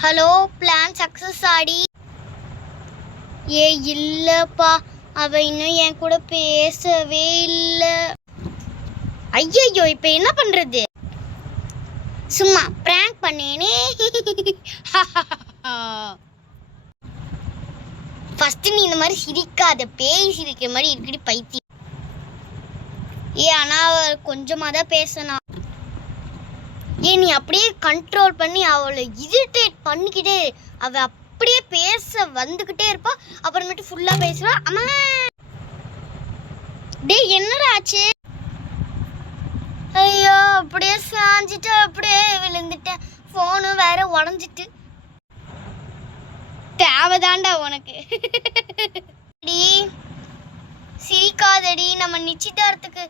Hello, plan success ஆடி? ஏ இல்லப்பா, அவ இன்னும் என் கூட பேசவே இல்ல. ஐயையோ, இப்ப என்ன பண்றது? சும்மா பிராங்க் பண்ணேனே. ஃபர்ஸ்ட் நீ இந்த மாதிரி சிரிக்காத, பேய் சிரிக்கிற மாதிரி இருக்கடி பைத்தியம். ஆனா கொஞ்சமா தான் பேசணும். நீ அப்படியே கண்ட்ரோல் பண்ணி அவளை இரிட்டேட் பண்ணிக்கிட்டே, அவ அப்படியே பேச வந்துகிட்டே இருப்பா. அப்புறமேட்டு ஃபுல்லா பேசுவா. அம்மா டேய், என்னடா ஆச்சு? ஐயோ, அப்படியே சாஞ்சிட்டு அப்படியே விழுந்துட்டேன். போனு வேற உடஞ்சிட்டு. தேவைதான்டா உனக்கு. சிரிக்காதடி, நம்ம நிச்சயதார்த்தத்துக்கு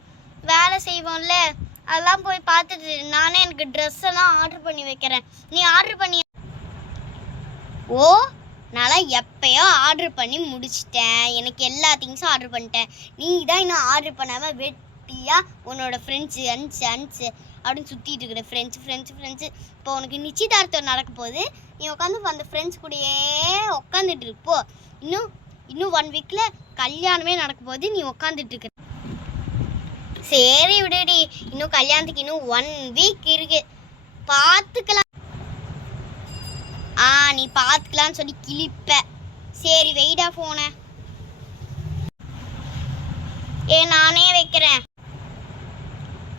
வேலை செய்வோம்ல, அதெல்லாம் போய் பார்த்துட்டு நானே எனக்கு ட்ரெஸ் எல்லாம் ஆர்டர் பண்ணி வைக்கிறேன். நீ ஆர்டர் பண்ணி? ஓ, நான் எப்பயோ ஆர்டர் பண்ணி முடிச்சிட்டேன். எனக்கு எல்லா திங்ஸும் ஆர்டர் பண்ணிட்டேன். நீ தான் இன்னும் ஆர்டர் பண்ணாமல் வெட்டியா உன்னோட ஃப்ரெண்ட்ஸு அனுச்சு அப்படின்னு சுற்றிட்டு இருக்கிற ஃப்ரெண்ட்ஸு. இப்போ உனக்கு நிச்சயதார்த்தம் நடக்க போகுது. நீ உட்காந்து அந்த ஃப்ரெண்ட்ஸ் கூடயே உட்காந்துட்டு இருப்போ. இன்னும் 1 வீக்கில் கல்யாணமே நடக்க போகுது. நீ உட்காந்துட்டு இருக்க. சரி விடுடி, இன்னும் கல்யாணத்துக்கு இன்னும் 1 வீக் இருக்கு, பார்த்துக்கலாம். நீ பார்த்துக்கலான்னு சொல்லி கிளிப்ப. சரி வெயிடா போன. நானே வைக்கிறேன்.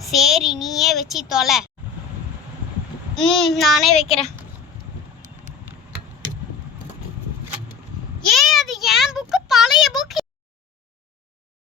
சரி நீயே வச்சு தொலை. நானே வைக்கிறேன். அது என் புக்கு, பழைய புக்கு.